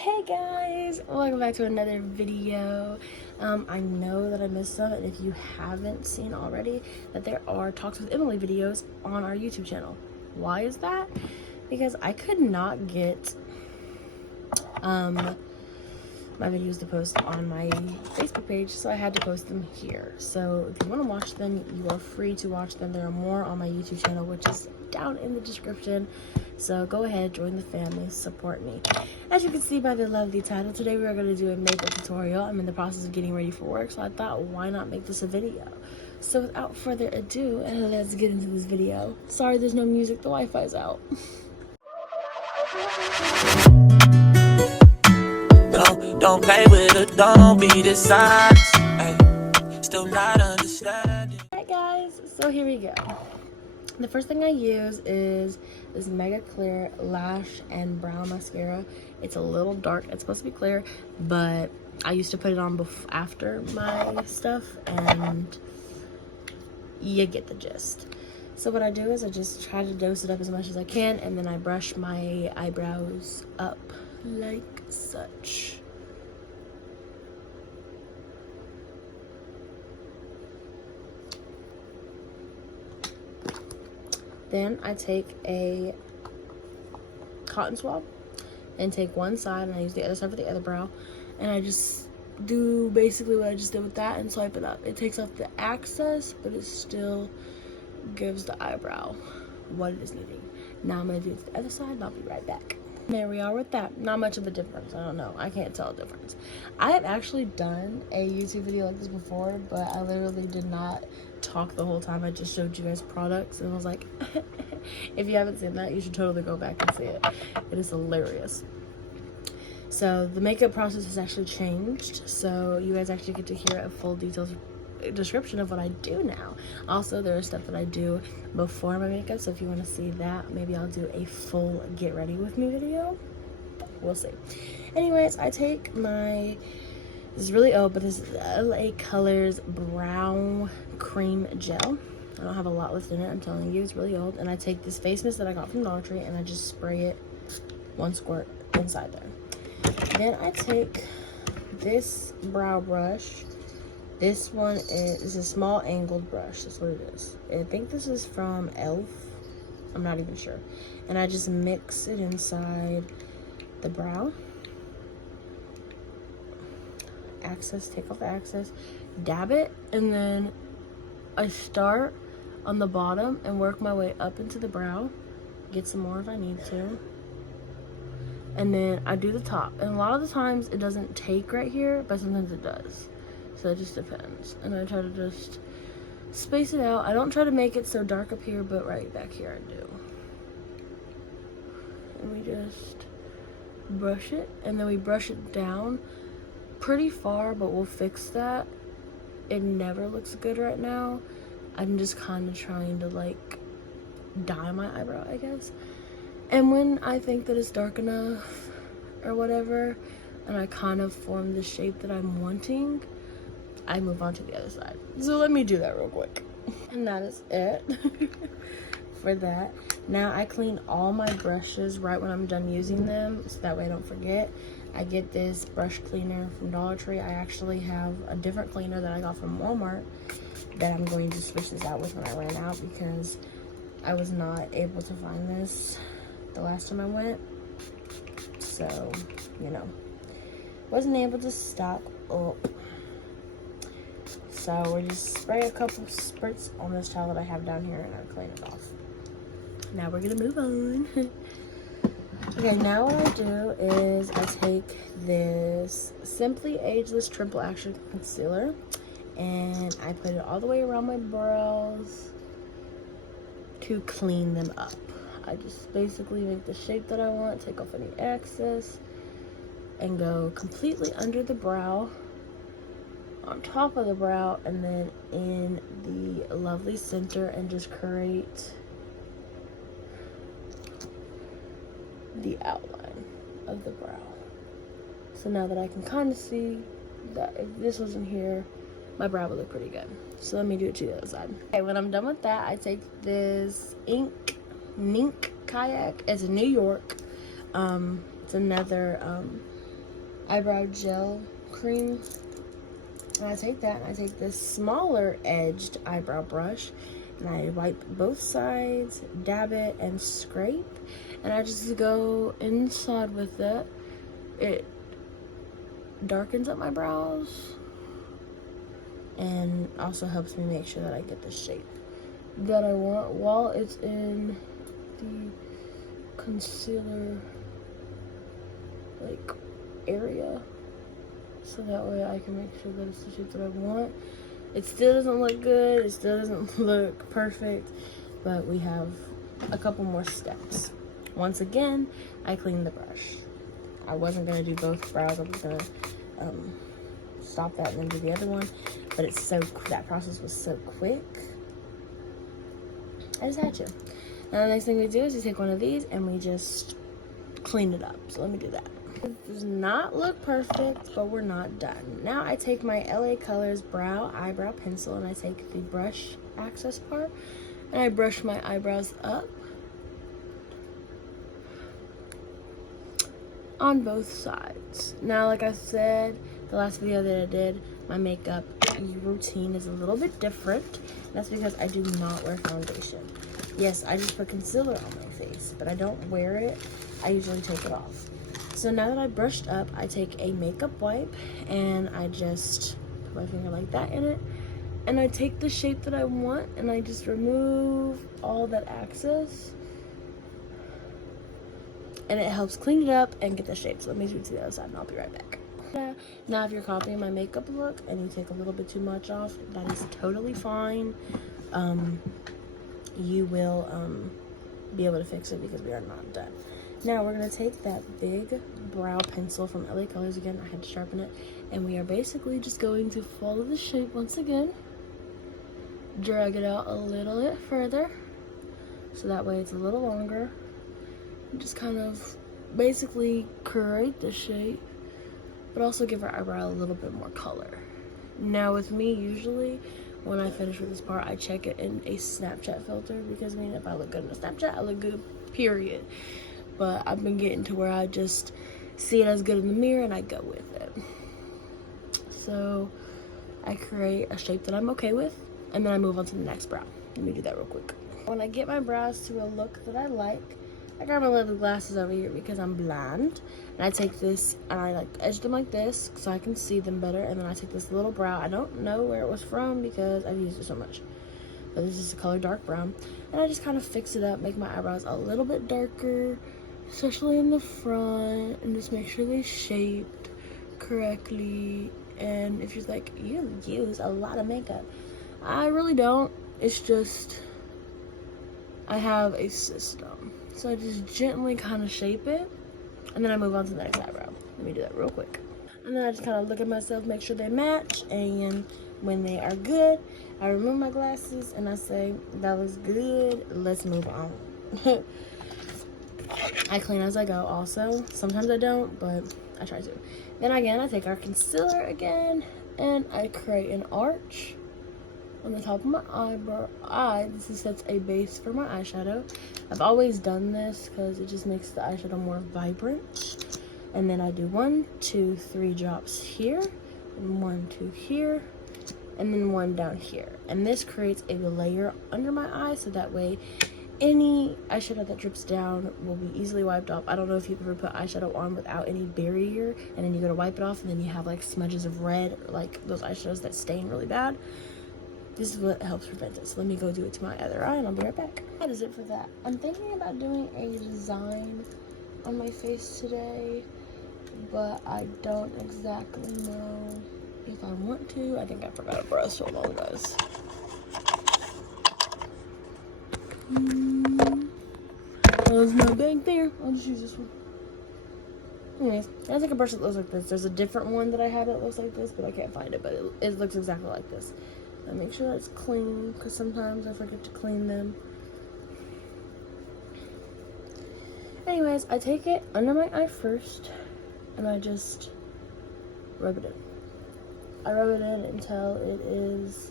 Hey guys, welcome back to another video. I know that I missed some, and if you haven't seen already, that there are Talks with Emily videos on our YouTube channel. Why is that? Because I could not get my videos to post on my Facebook page, so I had to post them here. So if you want to watch them, you are free to watch them. There are more on my YouTube channel, which is down in the description. So go ahead, join the family, support me. As you can see by the lovely title, today we are going to do a makeup tutorial. I'm in the process of getting ready for work, so I thought, why not make this a video? So without further ado, let's get into this video. Sorry there's no music, the Wi-Fi's out. Don't play with it, don't be dishonest. Still not understanding. Alright guys, so here we go. The first thing I use is this Mega Clear Lash and Brow Mascara. It's a little dark, it's supposed to be clear, but I used to put it on after my stuff, and you get the gist. So what I do is I just try to dose it up as much as I can, and then I brush my eyebrows up like such. Then I take a cotton swab and take one side, and I use the other side for the other brow, and I just do basically what I just did with that and swipe it up. It takes off the excess, but it still gives the eyebrow what it is needing. Now I'm going to do it to the other side, and I'll be right back. There we are with that. Not much of a difference. I don't know. I can't tell a difference. I have actually done a YouTube video like this before, but I literally did not talk the whole time. I just showed you guys products, and I was like, if you haven't seen that, you should totally go back and see it. It is hilarious. So the makeup process has actually changed, so you guys actually get to hear a full detailed description of what I do now. Also, there is stuff that I do before my makeup, so if you want to see that, maybe I'll do a full get ready with me video. We'll see. Anyways, I take my, this is really old, but this is LA Colors Brow Cream Gel. I don't have a lot left in it, I'm telling you, it's really old. And I take this face mist that I got from Dollar Tree, and I just spray it one squirt inside there. Then I take this brow brush. This one is a small angled brush. That's what it is. I think this is from e.l.f. I'm not even sure. And I just mix it inside the brow. Excess, take off the excess, dab it, and then I start on the bottom and work my way up into the brow. Get some more if I need to. And then I do the top. And a lot of the times it doesn't take right here, but sometimes it does. So it just depends. And I try to just space it out. I don't try to make it so dark up here, but right back here I do. And we just brush it, and then we brush it down pretty far, but we'll fix that. It never looks good right now. I'm just kind of trying to like dye my eyebrow, I guess. And when I think that it's dark enough or whatever, and I kind of form the shape that I'm wanting, I move on to the other side. So let me do that real quick. And that is it for that. Now I clean all my brushes right when I'm done using them, so that way I don't forget. I get this brush cleaner from Dollar Tree. I actually have a different cleaner that I got from Walmart that I'm going to switch this out with when I ran out, because I was not able to find this the last time I went. So, you know, wasn't able to stock up. So we just spray a couple spurts on this towel that I have down here, and I clean it off. Now we're gonna move on. Okay, now what I do is I take this Simply Ageless Triple Action Concealer, and I put it all the way around my brows to clean them up. I just basically make the shape that I want, take off any excess, and go completely under the brow, on top of the brow, and then in the lovely center, and just create the outline of the brow. So now that I can kind of see that if this wasn't here, my brow would look pretty good. So let me do it to the other side. Okay, when I'm done with that, I take this Mink Kayak. It's in New York. It's another eyebrow gel cream. And I take that and I take this smaller edged eyebrow brush and I wipe both sides, dab it, and scrape. And I just go inside with it. It darkens up my brows and also helps me make sure that I get the shape that I want while it's in the concealer like area, so that way I can make sure that it's the shape that I want. It still doesn't look good, it still doesn't look perfect, but we have a couple more steps. Once again, I clean the brush. I wasn't gonna do both brows, I was gonna stop that and then do the other one, but it's so, that process was so quick, I just had to. Now the next thing we do is we take one of these and we just clean it up. So let me do that. It does not look perfect, but we're not done. Now I take my LA Colors eyebrow pencil and I take the brush access part and I brush my eyebrows up on both sides. Now, like I said, the last video that I did, my makeup routine is a little bit different. That's because I do not wear foundation. Yes, I just put concealer on my face, but I don't wear it. I usually take it off. So now that I brushed up, I take a makeup wipe and I just put my finger like that in it. And I take the shape that I want and I just remove all that excess. And it helps clean it up and get the shape. So let me do it to the other side and I'll be right back. Now if you're copying my makeup look and you take a little bit too much off, that is totally fine. You will be able to fix it because we are not done. Now we're going to take that big brow pencil from LA Colors again. I had to sharpen it. And we are basically just going to follow the shape once again. Drag it out a little bit further. So that way it's a little longer. Just kind of basically create the shape, but also give our eyebrow a little bit more color. Now with me, usually when I finish with this part, I check it in a Snapchat filter because I mean, if I look good in a Snapchat, I look good, period. But I've been getting to where I just see it as good in the mirror and I go with it. So I create a shape that I'm okay with and then I move on to the next brow. Let me do that real quick. When I get my brows to a look that I like, I got my little glasses over here because I'm blind. And I take this and I like edge them like this so I can see them better. And then I take this little brow. I don't know where it was from because I've used it so much. But this is the color dark brown. And I just kind of fix it up, make my eyebrows a little bit darker, especially in the front. And just make sure they're shaped correctly. And if you're like, you use a lot of makeup. I really don't. It's just, I have a system. So I just gently kind of shape it, and then I move on to the next eyebrow. Let me do that real quick. And then I just kind of look at myself, make sure they match, and when they are good, I remove my glasses, and I say, that looks good, let's move on. I clean as I go also. Sometimes I don't, but I try to. Then again, I take our concealer again, and I create an arch on the top of my eye. This sets a base for my eyeshadow. I've always done this because it just makes the eyeshadow more vibrant. And then I do 1, 2, 3 drops here, and 1, 2 here, and then 1 down here. And this creates a layer under my eye so that way any eyeshadow that drips down will be easily wiped off. I don't know if you've ever put eyeshadow on without any barrier and then you go to wipe it off and then you have like smudges of red, or like those eyeshadows that stain really bad. This is what helps prevent it. So let me go do it to my other eye and I'll be right back. That is it for that. I'm thinking about doing a design on my face today, but I don't exactly know if I want to. I think I forgot a brush. Hold on, guys. There's no bag there. I'll just use this one. Anyways, I think a brush that looks like this. There's a different one that I have that looks like this, but I can't find it. But it looks exactly like this. I make sure it's clean because sometimes I forget to clean them. Anyways, I take it under my eye first and I just rub it in. I rub it in until it is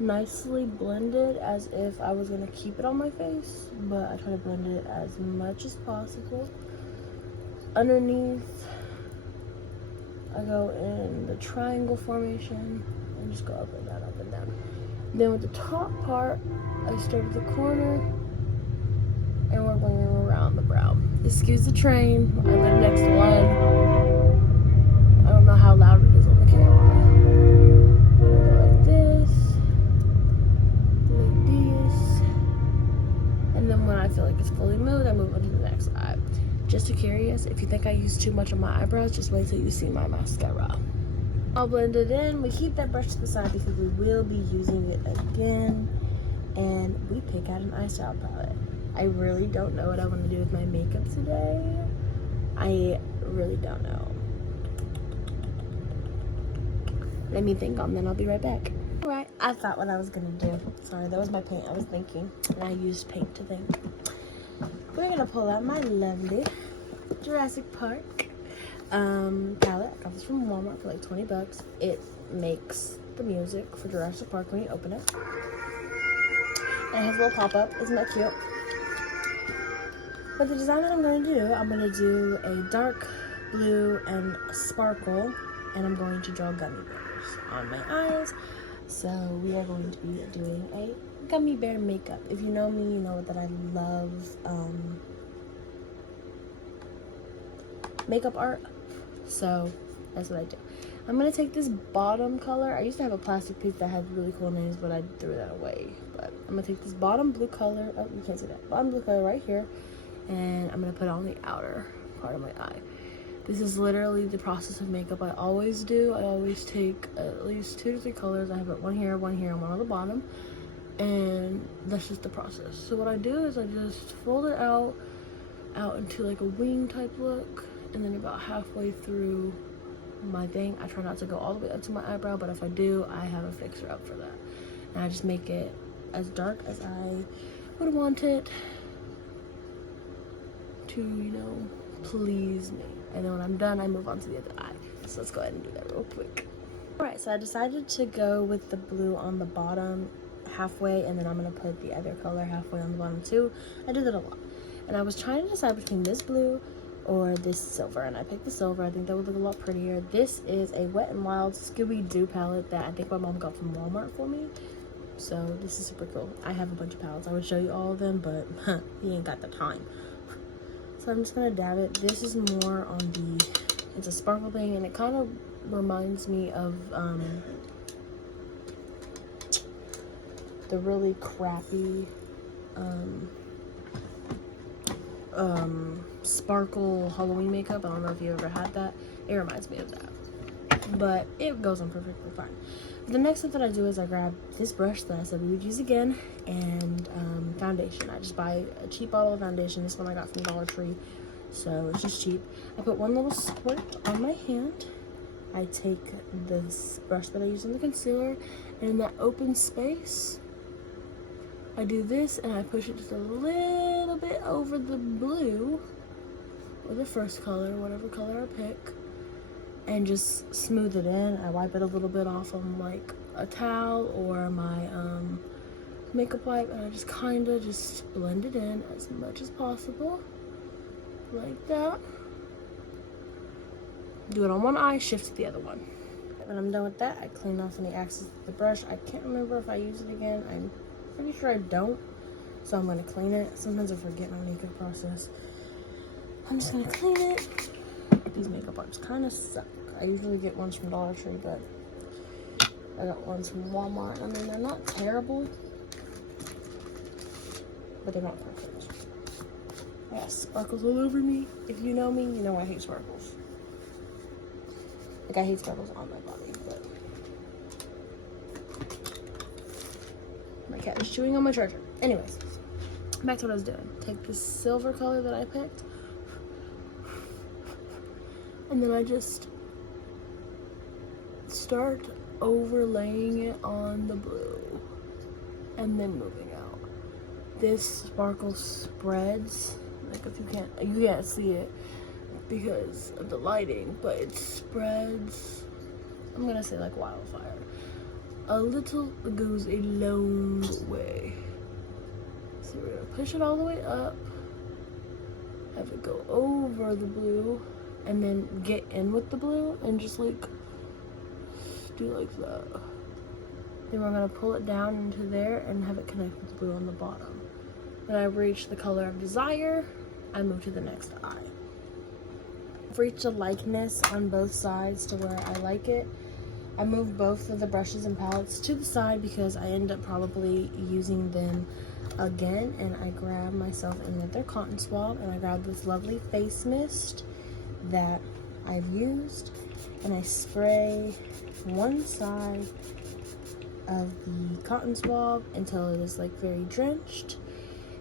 nicely blended, as if I was going to keep it on my face, but I try to blend it as much as possible underneath I go in the triangle formation and just go up and down, up and down. Then with the top part, I start at the corner and we're going around the brow. Excuse the train. I live next to one. I don't know how loud it is on the camera. I go like this, like this, and then when I feel like it's fully moved, I move on to the next eye. Just to curious, if you think I use too much on my eyebrows, just wait till you see my mascara. I'll blend it in. We keep that brush to the side because we will be using it again. And we pick out an eyeshadow palette. I really don't know what I want to do with my makeup today. I really don't know. Let me think on, then I'll be right back. Alright, I thought what I was gonna do. Sorry, that was my paint I was thinking. And I used paint to think. We're gonna pull out my lovely Jurassic Park palette. I got this from Walmart for like 20 bucks. It makes the music for Jurassic Park when you open it. And it has a little pop-up. Isn't that cute? But the design that I'm going to do, I'm going to do a dark blue and sparkle. And I'm going to draw gummy bears on my eyes. So we are going to be doing a gummy bear makeup. If you know me, you know that I love makeup art. So that's what I do. I'm going to take this bottom color. I used to have a plastic piece that had really cool names, but I threw that away. But I'm going to take this bottom blue color. Oh, you can't see that. Bottom blue color right here. And I'm going to put it on the outer part of my eye. This is literally the process of makeup I always do. I always take at least 2 to 3 colors. I have it one here, and one on the bottom. And that's just the process. So what I do is I just fold it out into like a wing type look. And then about halfway through my thing, I try not to go all the way up to my eyebrow, but if I do, I have a fixer up for that. And I just make it as dark as I would want it to, you know, please me. And then when I'm done, I move on to the other eye. So let's go ahead and do that real quick. Alright, so I decided to go with the blue on the bottom halfway, and then I'm going to put the other color halfway on the bottom too. I do that a lot. And I was trying to decide between this blue or this silver, and I picked the silver. I think that would look a lot prettier. This is a Wet n Wild Scooby-Doo palette that I think my mom got from Walmart for me. So this is super cool. I have a bunch of palettes. I would show you all of them, but he ain't got the time. So I'm just gonna dab it. This is more on the, it's a sparkle thing, and it kind of reminds me of the really crappy sparkle Halloween makeup. I don't know if you ever had that. It reminds me of that, but it goes on perfectly fine. The next step that I do is I grab this brush that I said we would use again, and foundation. I just buy a cheap bottle of foundation. This one I got from Dollar Tree, so it's just cheap. I put one little squirt on my hand. I take this brush that I use in the concealer, and in that open space, I do this, and I push it just a little bit over the blue, or the first color, whatever color I pick, and just smooth it in. I wipe it a little bit off on like a towel or my makeup wipe, and I just kind of just blend it in as much as possible, like that. Do it on one eye, shift to the other one. When I'm done with that, I clean off any excess with the brush. I can't remember if I use it again. I'm pretty sure I don't, so I'm gonna clean it. Sometimes I forget my makeup process. I'm just gonna clean it. These makeup wipes kind of suck. I usually get ones from Dollar Tree, but I got ones from Walmart. I mean, they're not terrible, but they're not perfect. I got sparkles all over me. If you know me, you know I hate sparkles. Like, I hate sparkles on my body, but my cat is chewing on my charger. Anyways, back to what I was doing. Take this silver color that I picked, and then I just start overlaying it on the blue and then moving out. This sparkle spreads, like, if you can't see it because of the lighting, but it spreads, I'm gonna say like wildfire. A little goes a long way. So we're gonna push it all the way up, have it go over the blue, and then get in with the blue and just like do like that. Then we're gonna pull it down into there and have it connect with the blue on the bottom. When I reach the color of desire, I move to the next eye. I've reached a likeness on both sides to where I like it. I move both of the brushes and palettes to the side because I end up probably using them again, and I grab myself another cotton swab and I grab this lovely face mist that I've used, and I spray one side of the cotton swab until it is like very drenched.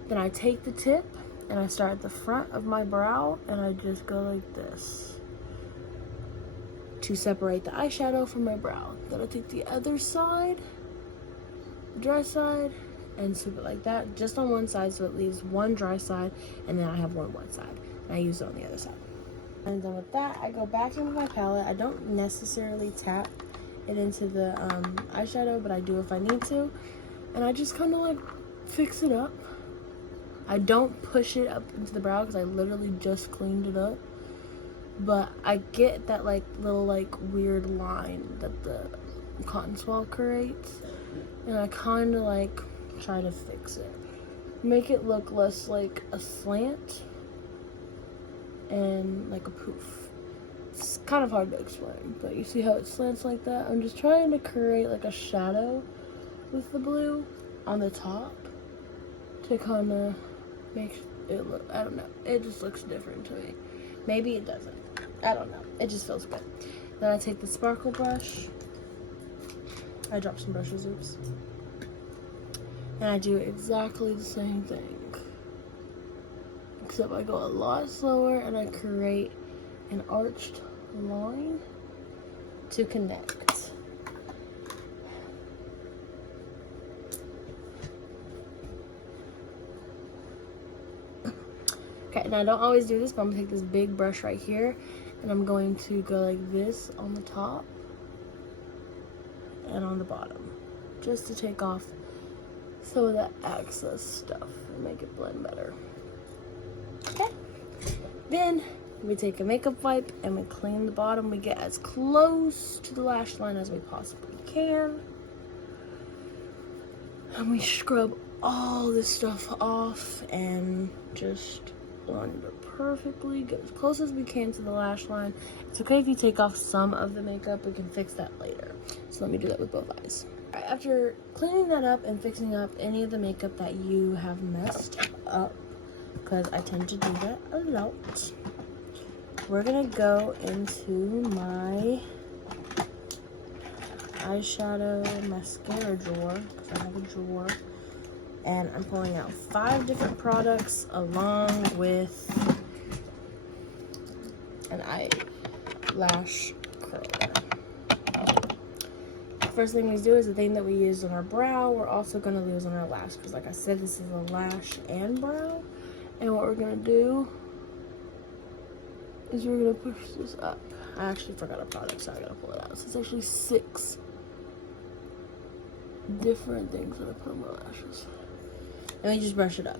Then I take the tip and I start at the front of my brow and I just go like this to separate the eyeshadow from my brow. Then I take the other side, the dry side, and sweep it like that, just on one side, so it leaves one dry side, and then I have one wet side, and I use it on the other side. And then with that, I go back into my palette. I don't necessarily tap it into the eyeshadow, but I do if I need to, and I just kind of like fix it up. I don't push it up into the brow because I literally just cleaned it up, but I get that like little like weird line that the cotton swab creates, and I kind of like try to fix it, make it look less like a slant and like a poof. It's kind of hard to explain, but you see how it slants like that? I'm just trying to create like a shadow with the blue on the top to kind of make it look, I don't know, it just looks different to me. Maybe it doesn't, I don't know, it just feels good. Then I take the sparkle brush, I dropped some brushes, oops, and I do exactly the same thing, except I go a lot slower and I create an arched line to connect. Okay, now I don't always do this, but I'm gonna take this big brush right here and I'm going to go like this on the top and on the bottom, just to take off some of that excess stuff and make it blend better. Okay, then we take a makeup wipe and we clean the bottom. We get as close to the lash line as we possibly can, and we scrub all this stuff off and just blend it perfectly, get as close as we can to the lash line. It's okay if you take off some of the makeup, we can fix that later. So let me do that with both eyes. All right, after cleaning that up and fixing up any of the makeup that you have messed up, because I tend to do that a lot, we're gonna go into my eyeshadow mascara drawer, because I have a drawer, and I'm pulling out 5 different products along with an eyelash curler. First thing we do is the thing that we use on our brow, we're also going to use on our lash, because like I said, this is a lash and brow. And what we're going to do is we're going to push this up. I actually forgot a product, so I got to pull it out. So it's actually 6 different things that I put on my lashes. And we just brush it up.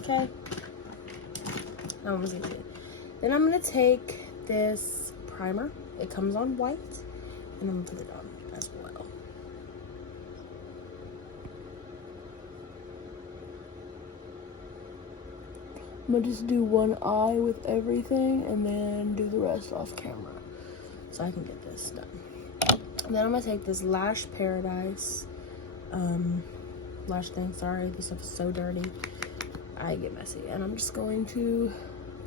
Okay? Now I'm going to do it. Then I'm going to take this primer. It comes on white. And I'm going to put it on as well. I'm going to just do one eye with everything and then do the rest off camera so I can get this done. And then I'm going to take this Lash Paradise lash thing. Sorry, this stuff is so dirty. I get messy. And I'm just going to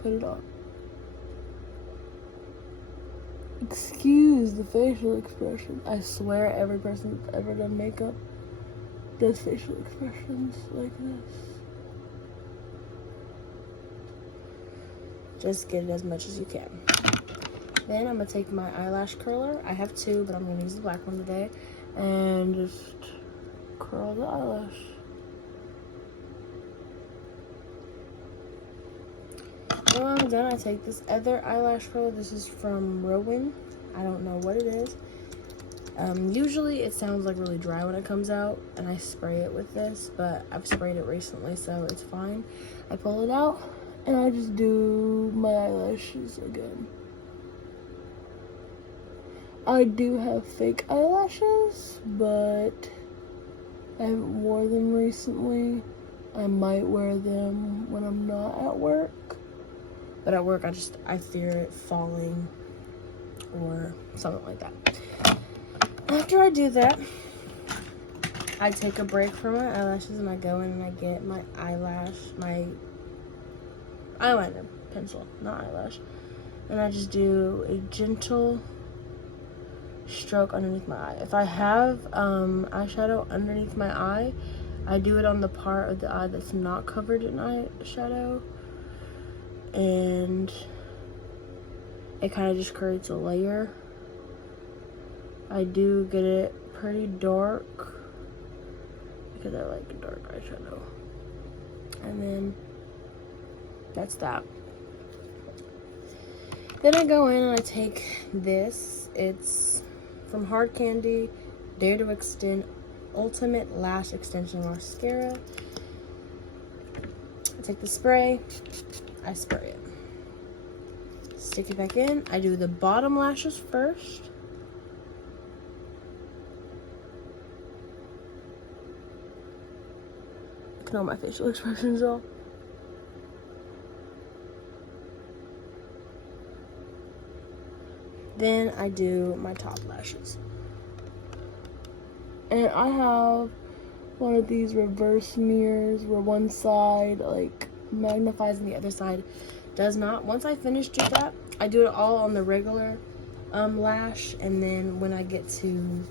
put it on. Excuse the facial expression. I swear every person that's ever done makeup does facial expressions like this. Just get it as much as you can. Then I'm going to take my eyelash curler. I have 2, but I'm going to use the black one today. And just curl the eyelash. When I'm done, I take this other eyelash curler. This is from Rowan. I don't know what it is. Usually it sounds like really dry when it comes out, and I spray it with this, but I've sprayed it recently, so it's fine. I pull it out, And I just do my eyelashes again. I do have fake eyelashes, but I haven't worn them recently. I might wear them when I'm not at work. But at work, I fear it falling or something like that. After I do that, I take a break from my eyelashes and I go in and I get my eyeliner pencil, not eyelash. And I just do a gentle stroke underneath my eye. If I have eyeshadow underneath my eye, I do it on the part of the eye that's not covered in eyeshadow, and it kind of just creates a layer. I do get it pretty dark because I like a dark eyeshadow. And then that's that. Then I go in and I take this. It's from Hard Candy, Dare to Extend Ultimate Lash Extension Mascara. I take the spray, I spray it. Stick it back in. I do the bottom lashes first. Look at all my facial expressions all. Then I do my top lashes. And I have one of these reverse mirrors where one side like magnifies and the other side does not. Once I finish doing that, I do it all on the regular lash, and then when I get to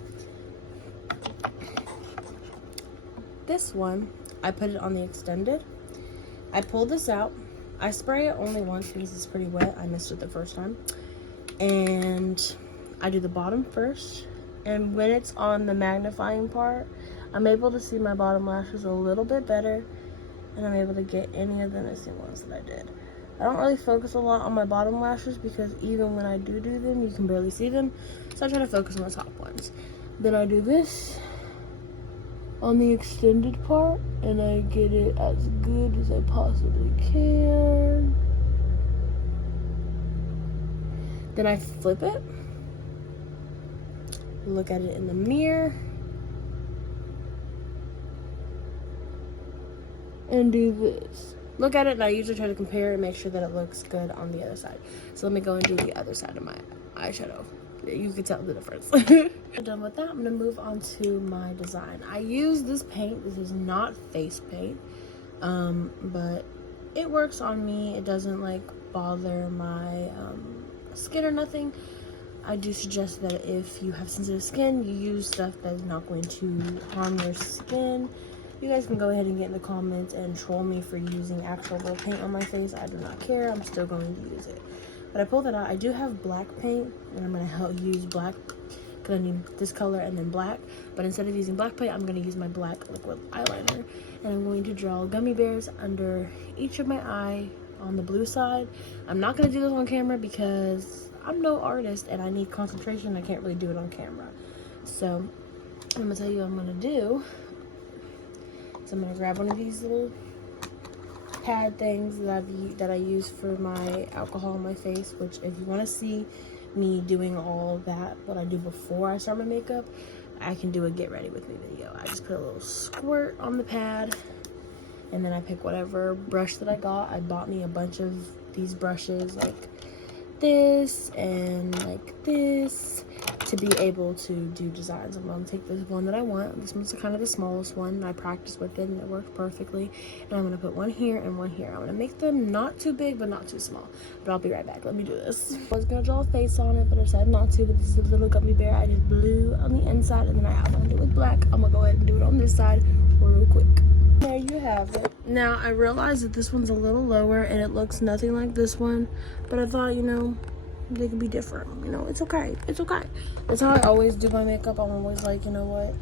this one, I put it on the extended. I pull this out. I spray it only once because it's pretty wet. I missed it the first time. And I do the bottom first, and when it's on the magnifying part, I'm able to see my bottom lashes a little bit better, and I'm able to get any of the missing ones that I did. I don't really focus a lot on my bottom lashes because even when I do them, you can barely see them, so I try to focus on the top ones. Then I do this on the extended part, and I get it as good as I possibly can. Then I flip it, look at it in the mirror, and do this. Look at it, and I usually try to compare and make sure that it looks good on the other side. So let me go and do the other side of my eyeshadow. You can tell the difference. I'm done with that. I'm gonna move on to my design. I use this paint. This is not face paint, but it works on me. It doesn't like bother my skin or nothing. I do suggest that if you have sensitive skin, you use stuff that is not going to harm your skin. You guys can go ahead and get in the comments and troll me for using actual real paint on my face. I do not care. I'm still going to use it. But I pulled that out. I do have black paint, and I'm going to use black because I need this color and then black. But instead of using black paint, I'm going to use my black liquid eyeliner. And I'm going to draw gummy bears under each of my eye on the blue side. I'm not going to do this on camera because I'm no artist and I need concentration. I can't really do it on camera. So I'm going to tell you what I'm going to do. So I'm going to grab one of these little pad things that I use for my alcohol on my face, which if you want to see me doing all of that, what I do before I start my makeup, I can do a get ready with me video. I just put a little squirt on the pad, and then I pick whatever brush that I got. I bought me a bunch of these brushes like this and like this to be able to do designs. I'm going to take this one that I want. This one's kind of the smallest one, and I practiced with it and it worked perfectly. And I'm going to put one here and one here. I'm going to make them not too big but not too small. But I'll be right back. Let me do this. I was going to draw a face on it, but I decided not to. But this is a little gummy bear. I did blue on the inside and then I outlined it with black. I'm going to go ahead and do it on this side real quick. There you have it. Now I realize that this one's a little lower and it looks nothing like this one, but I thought, you know, they could be different. You know, it's okay. It's okay. That's how I always do my makeup. I'm always like, you know what?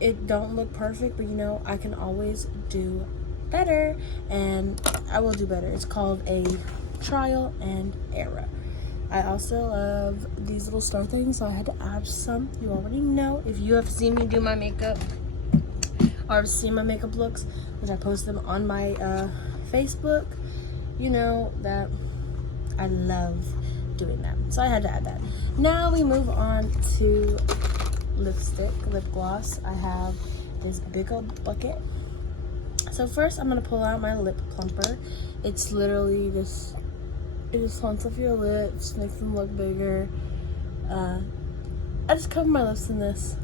It don't look perfect, but you know, I can always do better, and I will do better. It's called a trial and error. I also love these little star things, so I had to add some. You already know. If you have seen me do my makeup or seen my makeup looks, which I post them on my Facebook, you know that I love doing that. So I had to add that. Now we move on to lipstick, lip gloss. I have this big old bucket. So first I'm gonna pull out my lip plumper. It's literally just, it just plumps up your lips, makes them look bigger. I just cover my lips in this.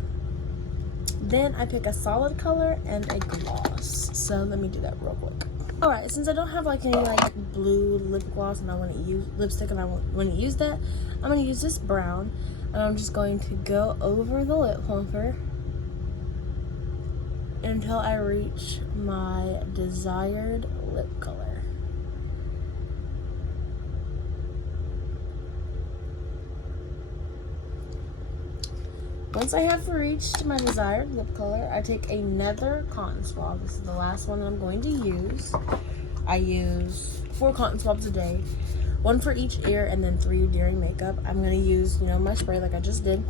Then I pick a solid color and a gloss. So let me do that real quick. Alright, since I don't have like any like blue lip gloss and I want to use lipstick and I want to use that, I'm going to use this brown. And I'm just going to go over the lip plumper until I reach my desired lip color. Once I have reached my desired lip color, I take another cotton swab. This is the last one that I'm going to use. I use 4 cotton swabs a day, 1 for each ear and then 3 during makeup. I'm going to use, you know, my spray like I just did.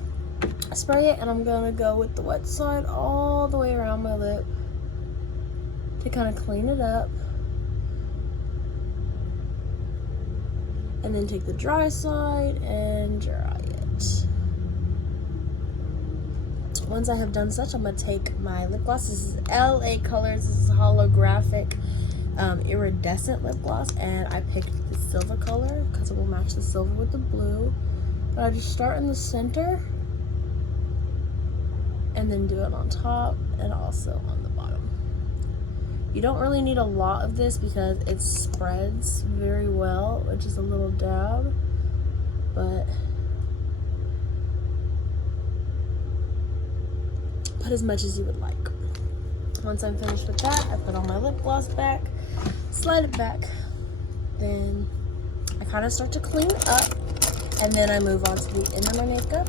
I spray it and I'm going to go with the wet side all the way around my lip to kind of clean it up. And then take the dry side and dry it. Once I have done such, I'm going to take my lip gloss. This is LA Colors. This is holographic iridescent lip gloss. And I picked the silver color because it will match the silver with the blue. But I just start in the center and then do it on top and also on the bottom. You don't really need a lot of this because it spreads very well with just a little dab. But put as much as you would like. Once I'm finished with that, I put on my lip gloss back, slide it back, then I kind of start to clean up, and then I move on to the end of my makeup,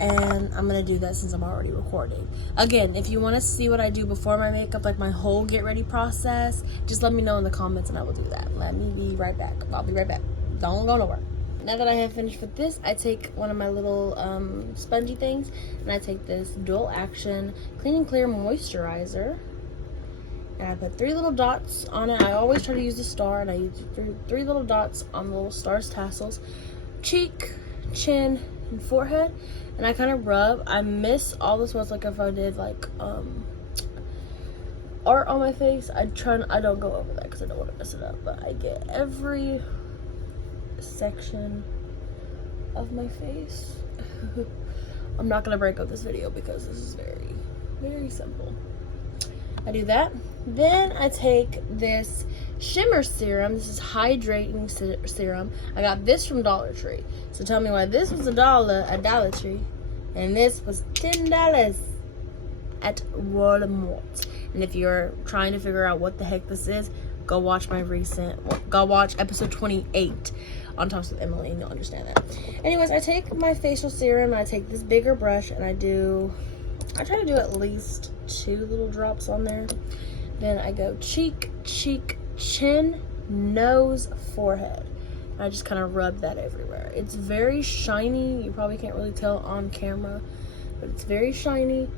and I'm going to do that since I'm already recording. Again, if you want to see what I do before my makeup, like my whole get ready process, just let me know in the comments and I will do that. Let me be right back. I'll be right back. Don't go nowhere. Now that I have finished with this, I take one of my little spongy things and I take this dual action clean and clear moisturizer and I put 3 little dots on it. I always try to use the star and I use 3 little dots on the little star's tassels, cheek, chin, and forehead, and I kind of rub. I miss all the spots, like if I did like art on my face, I don't go over that because I don't want to mess it up, but I get every section of my face. I'm not gonna break up this video because this is very, very simple. I do that. Then I take this shimmer serum. This is hydrating serum. I got this from Dollar Tree. So tell me why this was $1 at Dollar Tree and this was $10 at Walmart. And if you're trying to figure out what the heck this is, go watch episode 28 on Talks with Emily and you'll understand that. Anyways, I take my facial serum and I take this bigger brush and I try to do at least 2 little drops on there. Then I go cheek, chin, nose, forehead. And I just kind of rub that everywhere. It's very shiny. You probably can't really tell on camera, but it's very shiny.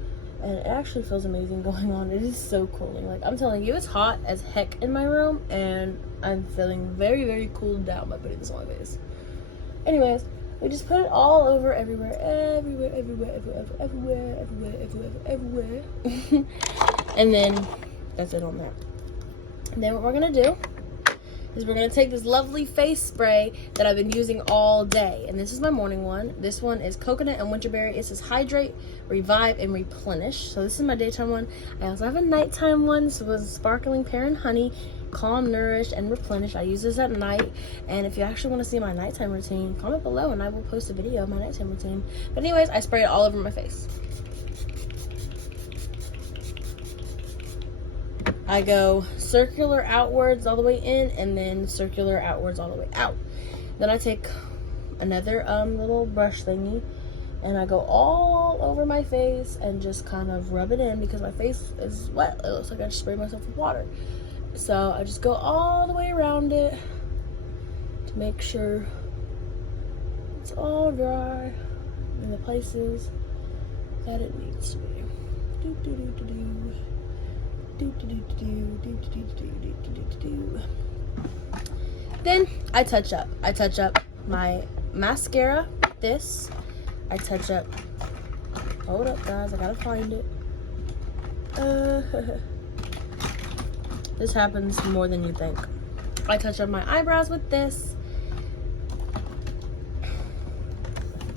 And it actually feels amazing going on. It is so cooling. Like, I'm telling you, it's hot as heck in my room, and I'm feeling very, very cooled down by putting this on my face. Anyways, we just put it all over everywhere. And then that's it on that. And then what we're gonna do is we're gonna take this lovely face spray that I've been using all day, and this is my morning one. This one is coconut and winterberry. It says hydrate, revive, and replenish. So this is my daytime one. I also have a nighttime one. This was sparkling pear and honey, calm, nourish, and replenish. I use this at night, and if you actually want to see my nighttime routine, comment below and I will post a video of my nighttime routine. But anyways, I spray it all over my face. I go circular outwards all the way in and then circular outwards all the way out. Then I take another little brush thingy and I go all over my face and just kind of rub it in because my face is wet. It looks like I just sprayed myself with water. So I just go all the way around it to make sure it's all dry in the places that it needs to be. Then I touch up. I touch up my mascara with this. I touch up, hold up guys, I gotta find it. This happens more than you think. I touch up my eyebrows with this.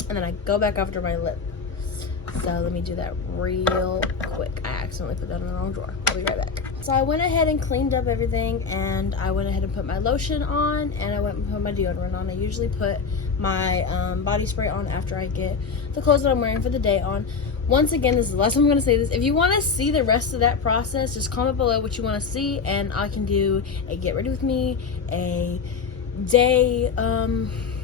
And then I go back after my lip. So let me do that real quick. I accidentally put that in the wrong drawer. I'll be right back. So I went ahead and cleaned up everything, and I went ahead and put my lotion on, and I went and put my deodorant on. I usually put my body spray on after I get the clothes that I'm wearing for the day on. Once again, this is the last time I'm going to say this. If you want to see the rest of that process, just comment below what you want to see, and I can do a get ready with me, a day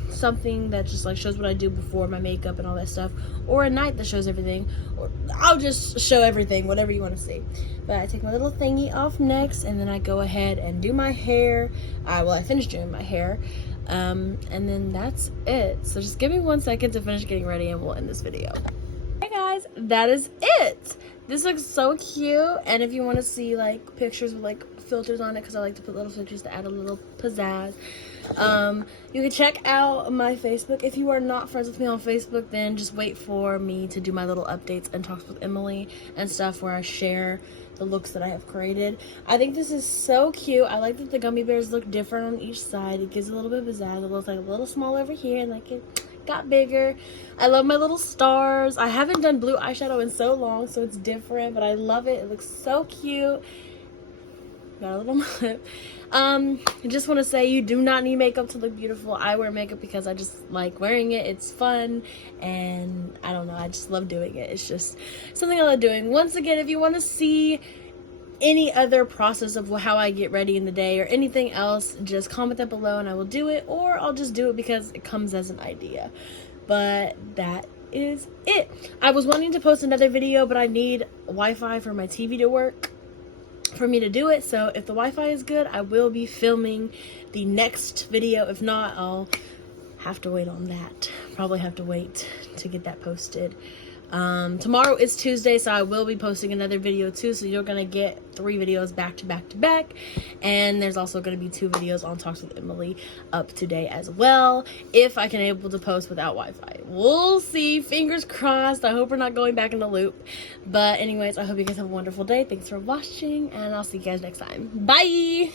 something that just like shows what I do before my makeup and all that stuff, or a night that shows everything, or I'll just show everything, whatever you want to see. But I take my little thingy off next, and then I go ahead and do my hair. I finished doing my hair, and then that's it. So just give me 1 second to finish getting ready, and we'll end this video. Hey guys, that is it. This looks so cute, and if you want to see like pictures with like filters on it, because I like to put little filters to add a little pizzazz, you can check out my Facebook. If you are not friends with me on Facebook, then just wait for me to do my little updates and talks with Emily and stuff where I share the looks that I have created. I think this is so cute. I like that the gummy bears look different on each side. It gives a little bit of pizzazz. It looks like a little small over here, and like it got bigger. I love my little stars. I haven't done blue eyeshadow in so long, so it's different, but I love it. It looks so cute. Got a little on my lip. I just want to say, you do not need makeup to look beautiful. I wear makeup because I just like wearing it. It's fun, and I don't know, I just love doing it. It's just something I love doing. Once again, if you want to see any other process of how I get ready in the day or anything else, just comment that below and I will do it, or I'll just do it because it comes as an idea. But that is it. I was wanting to post another video, but I need Wi-Fi for my TV to work for me to do it. So if the Wi-Fi is good, I will be filming the next video. If not, I'll have to wait on that. Probably have to wait to get that posted. Tomorrow is Tuesday, so I will be posting another video too, so you're gonna get 3 videos back to back to back, and there's also gonna be 2 videos on Talks with Emily up today as well, if I can able to post without Wi-Fi. We'll see, fingers crossed. I hope we're not going back in the loop. But anyways, I hope you guys have a wonderful day. Thanks for watching, and I'll see you guys next time. Bye.